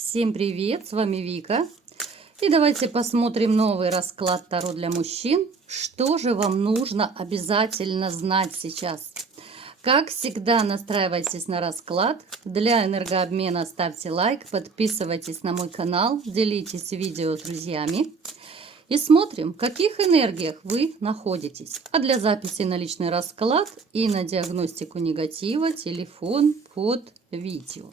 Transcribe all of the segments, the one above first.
Всем привет, с вами Вика. И давайте посмотрим новый расклад Таро для мужчин. Что же вам нужно обязательно знать сейчас? Как всегда, настраивайтесь на расклад. Для энергообмена ставьте лайк, подписывайтесь на мой канал, делитесь видео с друзьями. И смотрим, в каких энергиях вы находитесь. А для записи на личный расклад и на диагностику негатива телефон под видео.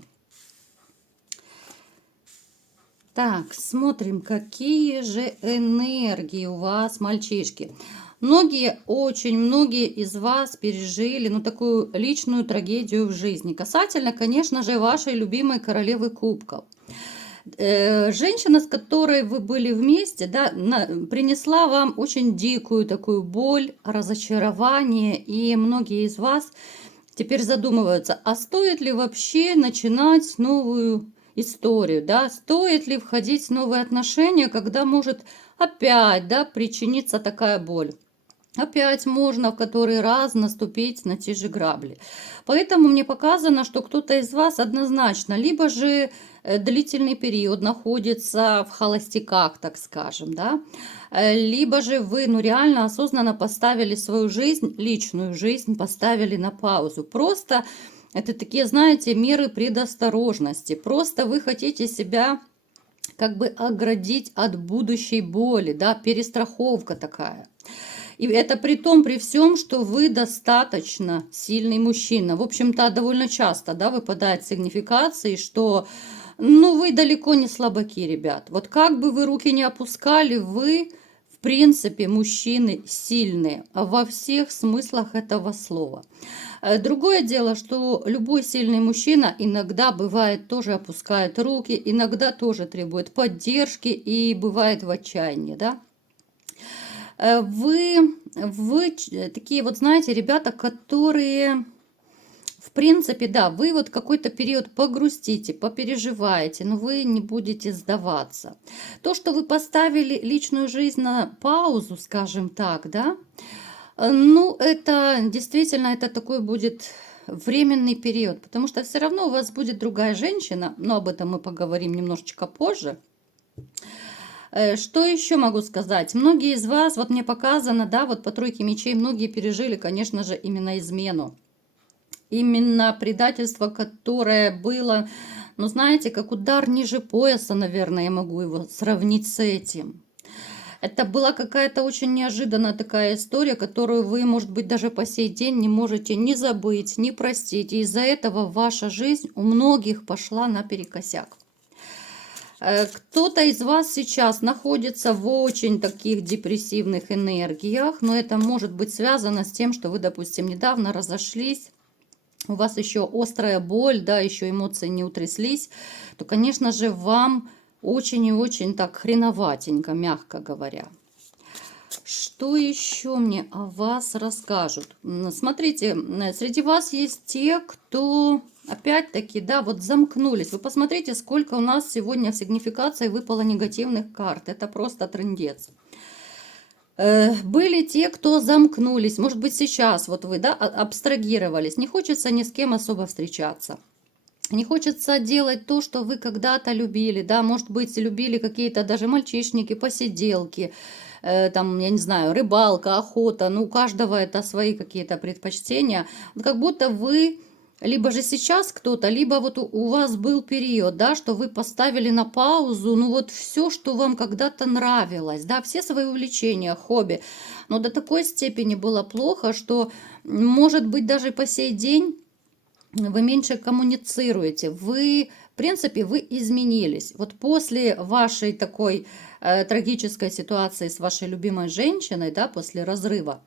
Так, смотрим, какие же энергии у вас, мальчишки. Очень многие из вас пережили, такую личную трагедию в жизни. Касательно, конечно же, вашей любимой королевы кубков. Женщина, с которой вы были вместе, да, принесла вам очень дикую такую боль, разочарование. И многие из вас теперь задумываются, а стоит ли вообще начинать новую историю, да, стоит ли входить в новые отношения, когда может опять, да, причиниться такая боль. Опять можно в который раз наступить на те же грабли. Поэтому мне показано, что кто-то из вас однозначно, либо же длительный период находится в холостяках, так скажем, да, либо же вы, реально осознанно поставили свою жизнь, личную жизнь, поставили на паузу. Просто это такие, знаете, меры предосторожности. Просто вы хотите себя как бы оградить от будущей боли, да, перестраховка такая. И это при всем, что вы достаточно сильный мужчина. В общем-то, довольно часто, да, выпадает сигнификации, что, вы далеко не слабаки, ребят. Вот как бы вы руки не опускали, вы, в принципе, мужчины сильные во всех смыслах этого слова. Другое дело, что любой сильный мужчина иногда бывает тоже опускает руки, иногда тоже требует поддержки и бывает в отчаянии, да. Вы такие вот, знаете, ребята, которые, в принципе, да, вы вот какой-то период погрустите, попереживаете, но вы не будете сдаваться. То, что вы поставили личную жизнь на паузу, скажем так, да, это действительно, это такой будет временный период, потому что все равно у вас будет другая женщина, но об этом мы поговорим немножечко позже. Что еще могу сказать? Многие из вас, вот мне показано, да, вот по тройке мечей, многие пережили, конечно же, именно измену. Именно предательство, которое было, знаете, как удар ниже пояса, наверное, я могу его сравнить с этим. Это была какая-то очень неожиданная такая история, которую вы, может быть, даже по сей день не можете ни забыть, ни простить. И из-за этого ваша жизнь у многих пошла наперекосяк. Кто-то из вас сейчас находится в очень таких депрессивных энергиях, но это может быть связано с тем, что вы, допустим, недавно разошлись, у вас еще острая боль, да, еще эмоции не утряслись, то, конечно же, вам очень и очень так хреноватенько, мягко говоря. Что еще мне о вас расскажут? Смотрите, среди вас есть те, кто опять-таки, да, вот замкнулись. Вы посмотрите, сколько у нас сегодня в сигнификации выпало негативных карт. Это просто трындец. Были те, кто замкнулись. Может быть, сейчас вот вы, да, абстрагировались. Не хочется ни с кем особо встречаться. Не хочется делать то, что вы когда-то любили, да, может быть, любили какие-то даже мальчишники, посиделки, там, я не знаю, рыбалка, охота, у каждого это свои какие-то предпочтения. Вот как будто вы, либо же сейчас кто-то, либо вот у вас был период, да, что вы поставили на паузу, вот все, что вам когда-то нравилось, да, все свои увлечения, хобби, но до такой степени было плохо, что, может быть, даже по сей день вы меньше коммуницируете, вы, в принципе, вы изменились. Вот после вашей такой трагической ситуации с вашей любимой женщиной, да, после разрыва,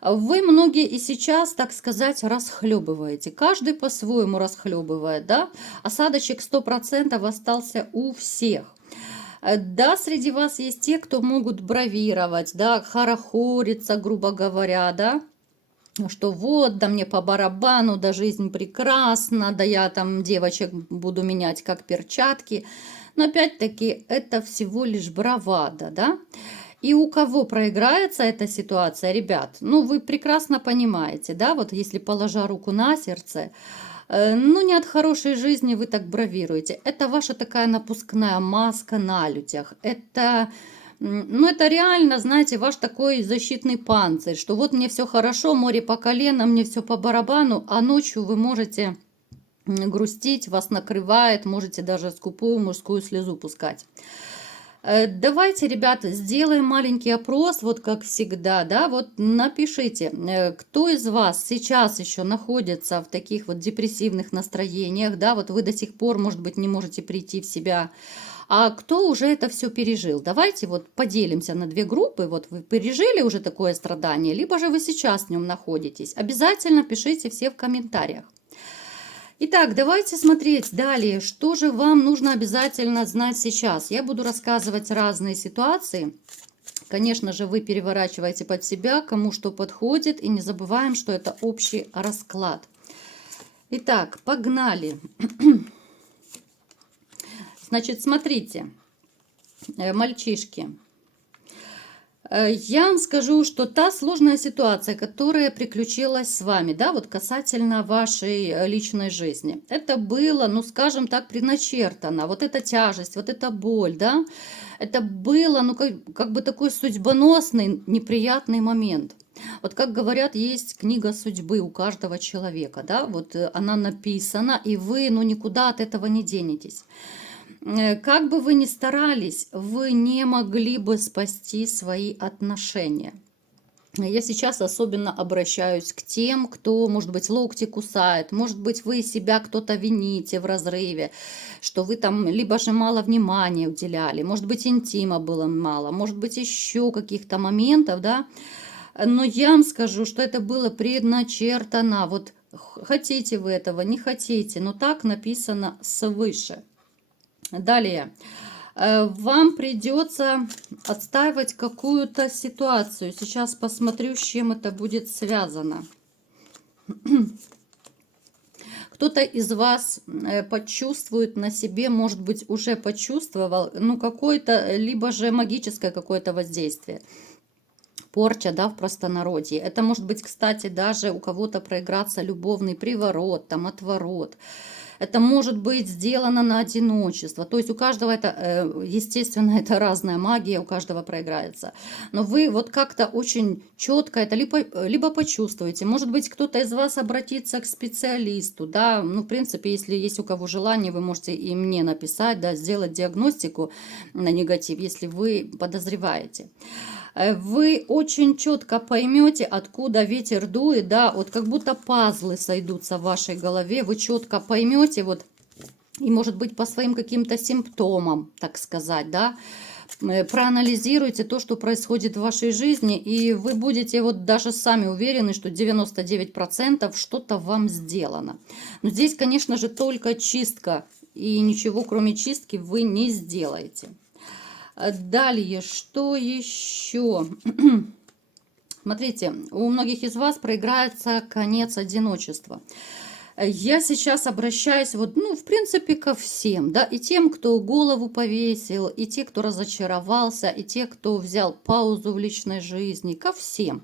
вы многие и сейчас, так сказать, расхлебываете. Каждый по-своему расхлебывает, да. Осадочек 100% остался у всех. Да, среди вас есть те, кто могут бравировать, да, хорохориться, грубо говоря, да. Что вот, да мне по барабану, да жизнь прекрасна, да я там девочек буду менять как перчатки. Но опять-таки это всего лишь бравада, да? И у кого проиграется эта ситуация, ребят, вы прекрасно понимаете, да, вот если положа руку на сердце, Ну, не от хорошей жизни вы так бравируете. Это ваша такая напускная маска на людях. Это, ну, это реально, знаете, ваш такой защитный панцирь, что вот мне все хорошо, море по колено, мне все по барабану, а ночью вы можете грустить, вас накрывает, можете даже скупую мужскую слезу пускать. Давайте, ребята, сделаем маленький опрос, вот как всегда, да, вот напишите, кто из вас сейчас еще находится в таких вот депрессивных настроениях, да, вот вы до сих пор, может быть, не можете прийти в себя, а кто уже это все пережил. Давайте вот поделимся на две группы, вот вы пережили уже такое страдание, либо же вы сейчас в нем находитесь. Обязательно пишите все в комментариях. Итак, давайте смотреть далее, что же вам нужно обязательно знать сейчас. Я буду рассказывать разные ситуации. Конечно же, вы переворачиваете под себя, кому что подходит, и не забываем, что это общий расклад. Итак, погнали. Значит, смотрите, мальчишки. Я вам скажу, что та сложная ситуация, которая приключилась с вами, да, вот касательно вашей личной жизни, это было, ну, скажем так, предначертано. Вот эта тяжесть, вот эта боль, да, это было, ну, как бы такой судьбоносный, неприятный момент. Вот как говорят, есть книга судьбы у каждого человека, да, вот она написана, и вы, ну, никуда от этого не денетесь. Как бы вы ни старались, вы не могли бы спасти свои отношения. Я сейчас особенно обращаюсь к тем, кто, может быть, локти кусает, может быть, вы себя кто-то вините в разрыве, что вы там либо же мало внимания уделяли, может быть, интима было мало, может быть, еще каких-то моментов, да. Но я вам скажу, что это было предначертано. Вот хотите вы этого, не хотите, но так написано свыше. Далее. Вам придется отстаивать какую-то ситуацию. Сейчас посмотрю, с чем это будет связано. Кто-то из вас почувствует на себе, может быть, уже почувствовал, ну, какое-то, либо же магическое какое-то воздействие. Порча, да, в простонародье. Это может быть, кстати, даже у кого-то проиграться любовный приворот, там, отворот. Это может быть сделано на одиночество. То есть у каждого это, естественно, это разная магия, у каждого проиграется. Но вы вот как-то очень четко это либо почувствуете. Может быть, кто-то из вас обратится к специалисту. Да? Ну, в принципе, если есть у кого желание, вы можете и мне написать, да, сделать диагностику на негатив, если вы подозреваете. Вы очень четко поймете, откуда ветер дует, да, вот как будто пазлы сойдутся в вашей голове, вы четко поймете, вот, и может быть по своим каким-то симптомам, так сказать, да, проанализируйте то, что происходит в вашей жизни, и вы будете вот даже сами уверены, что 99% что-то вам сделано. Но здесь, конечно же, только чистка, и ничего кроме чистки вы не сделаете. Далее, что еще? Смотрите, у многих из вас проиграется конец одиночества. Я сейчас обращаюсь, вот, ну, в принципе, ко всем, да, и тем, кто голову повесил, и те, кто разочаровался, и те, кто взял паузу в личной жизни, ко всем.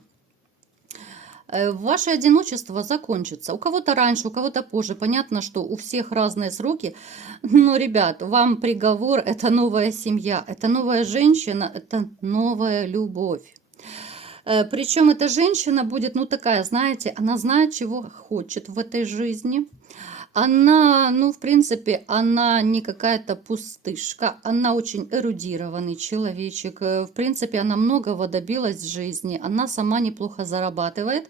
Ваше одиночество закончится. У кого-то раньше, у кого-то позже. Понятно, что у всех разные сроки. Но, ребят, вам приговор – это новая семья, это новая женщина, это новая любовь. Причем эта женщина будет, ну, такая, знаете, она знает, чего хочет в этой жизни. Она, ну, в принципе, она не какая-то пустышка, она очень эрудированный человечек. В принципе, она многого добилась в жизни, она сама неплохо зарабатывает,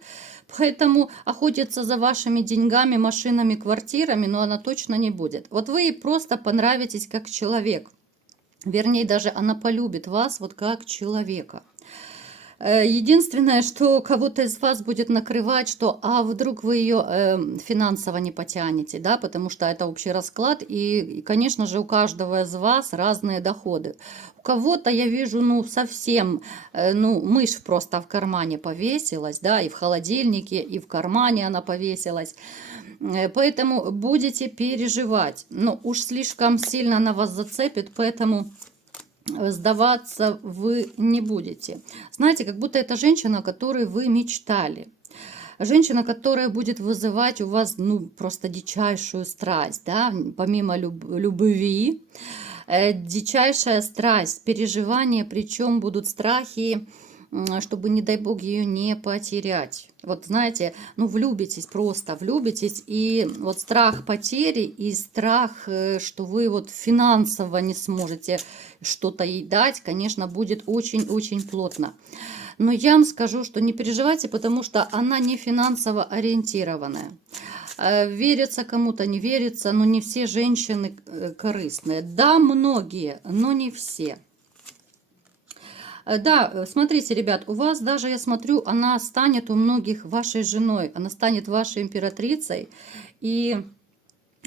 поэтому охотиться за вашими деньгами, машинами, квартирами, но она точно не будет. Вот вы ей просто понравитесь как человек, вернее, даже она полюбит вас вот как человека. Единственное, что кого-то из вас будет накрывать, что а вдруг вы ее финансово не потянете, да, потому что это общий расклад, и, конечно же, у каждого из вас разные доходы. У кого-то, я вижу, ну, совсем, ну, мышь просто в кармане повесилась, да, и в холодильнике, и в кармане она повесилась. Поэтому будете переживать. Но уж слишком сильно она вас зацепит, поэтому сдаваться вы не будете. Знаете, как будто это женщина, о которой вы мечтали. Женщина, которая будет вызывать у вас, ну, просто дичайшую страсть, да, помимо любви, дичайшая страсть, переживания, причем будут страхи, чтобы, не дай бог, ее не потерять. Вот знаете, ну влюбитесь, просто влюбитесь, и вот страх потери и страх, что вы вот финансово не сможете что-то ей дать, конечно, будет очень-очень плотно. Но я вам скажу, что не переживайте, потому что она не финансово ориентированная. Верится кому-то, не верится, но не все женщины корыстные. Да, многие, но не все. Да, смотрите, ребят, у вас даже, я смотрю, она станет у многих вашей женой, она станет вашей императрицей, и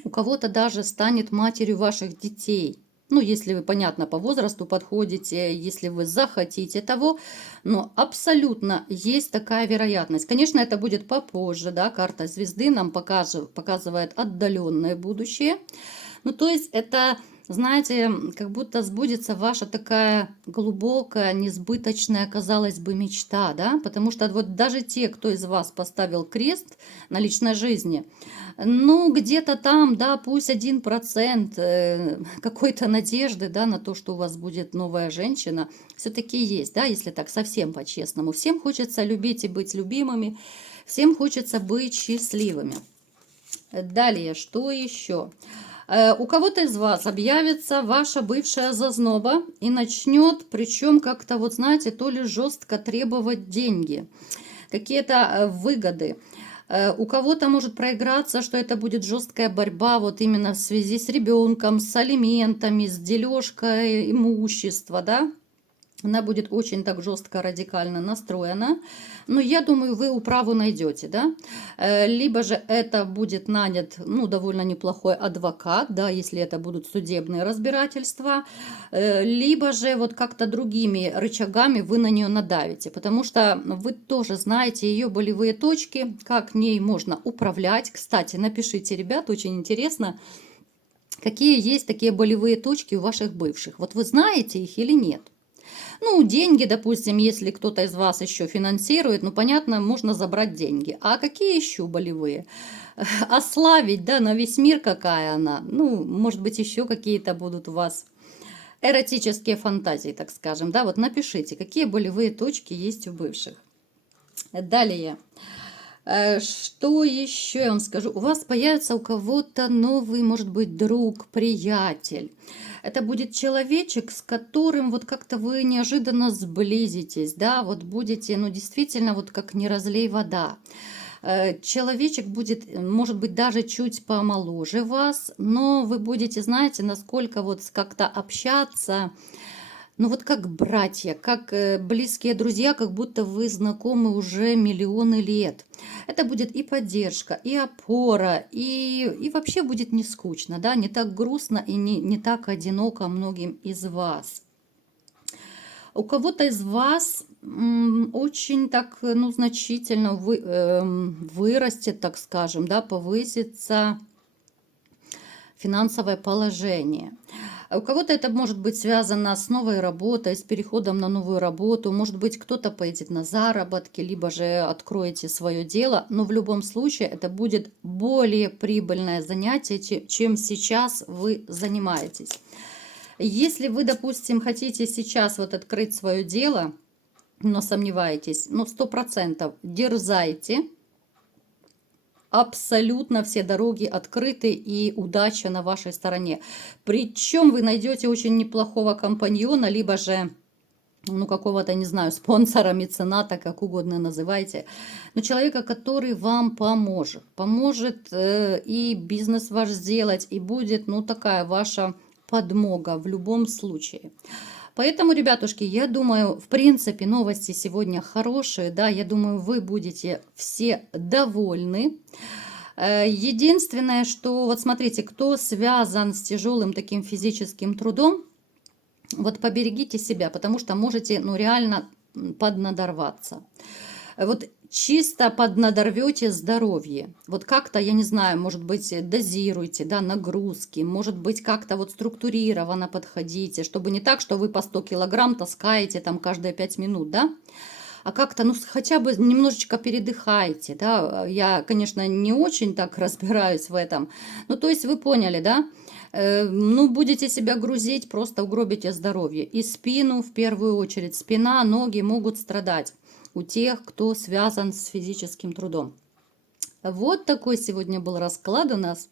у кого-то даже станет матерью ваших детей. Ну, если вы, понятно, по возрасту подходите, если вы захотите того, но абсолютно есть такая вероятность. Конечно, это будет попозже, да, карта звезды нам показывает отдаленное будущее. Ну, то есть это, знаете, как будто сбудется ваша такая глубокая, несбыточная, казалось бы, мечта, да, потому что вот даже те, кто из вас поставил крест на личной жизни, ну, где-то там, да, пусть 1% какой-то надежды, да, на то, что у вас будет новая женщина, все-таки есть, да, если так совсем по-честному. Всем хочется любить и быть любимыми, всем хочется быть счастливыми. Далее, что еще? У кого-то из вас объявится ваша бывшая зазноба и начнет, причем как-то, вот знаете, то ли жестко требовать деньги, какие-то выгоды. У кого-то может проиграться, что это будет жесткая борьба вот именно в связи с ребенком, с алиментами, с дележкой имущества, да. Она будет очень так жестко, радикально настроена. Но я думаю, вы управу найдете, да. Либо же это будет нанят, ну, довольно неплохой адвокат, да, если это будут судебные разбирательства. Либо же вот как-то другими рычагами вы на нее надавите, потому что вы тоже знаете ее болевые точки, как ней можно управлять. Кстати, напишите, ребят, очень интересно, какие есть такие болевые точки у ваших бывших. Вот вы знаете их или нет? Ну, деньги, допустим, если кто-то из вас еще финансирует, ну, понятно, можно забрать деньги. А какие еще болевые? Ославить, да, на весь мир какая она? Ну, может быть, еще какие-то будут у вас эротические фантазии, так скажем, да? Вот напишите, какие болевые точки есть у бывших. Далее. Что еще я вам скажу? У вас появится у кого-то новый, может быть, друг, приятель. Это будет человечек, с которым вот как-то вы неожиданно сблизитесь, да, вот будете, ну, действительно, вот как не разлей вода. Человечек будет, может быть, даже чуть помоложе вас, но вы будете, знаете, насколько вот как-то общаться, ну вот как братья, как близкие друзья, как будто вы знакомы уже миллионы лет. Это будет и поддержка, и опора, и вообще будет не скучно, да, не так грустно и не так одиноко многим из вас. У кого-то из вас очень так, ну, значительно вырастет, так скажем, да, повысится финансовое положение. У кого-то это может быть связано с новой работой, с переходом на новую работу. Может быть, кто-то поедет на заработки, либо же откроете свое дело. Но в любом случае это будет более прибыльное занятие, чем сейчас вы занимаетесь. Если вы, допустим, хотите сейчас вот открыть свое дело, но сомневаетесь, ну 100% дерзайте. Абсолютно все дороги открыты и удача на вашей стороне. Причем вы найдете очень неплохого компаньона, либо же, ну, какого-то, не знаю, спонсора, мецената, как угодно называйте. Но человека, который вам поможет. Поможет и бизнес ваш сделать, и будет, ну, такая ваша подмога в любом случае. Поэтому, ребятушки, я думаю, в принципе, новости сегодня хорошие, да, я думаю, вы будете все довольны. Единственное, что, вот смотрите, кто связан с тяжелым таким физическим трудом, вот поберегите себя, потому что можете, ну, реально поднадорваться. Вот чисто поднадорвете здоровье. Вот как-то, я не знаю, может быть, дозируйте, да, нагрузки, может быть, как-то вот структурированно подходите, чтобы не так, что вы по 100 килограмм таскаете там каждые 5 минут, да, а как-то, ну, хотя бы немножечко передыхайте, да. Я, конечно, не очень так разбираюсь в этом. Ну, то есть вы поняли, да? Ну, будете себя грузить, просто угробите здоровье. И спину в первую очередь. Спина, ноги могут страдать у тех, кто связан с физическим трудом. Вот такой сегодня был расклад у нас.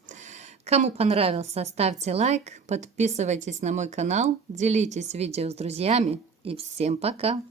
Кому понравился, ставьте лайк, подписывайтесь на мой канал, делитесь видео с друзьями и всем пока!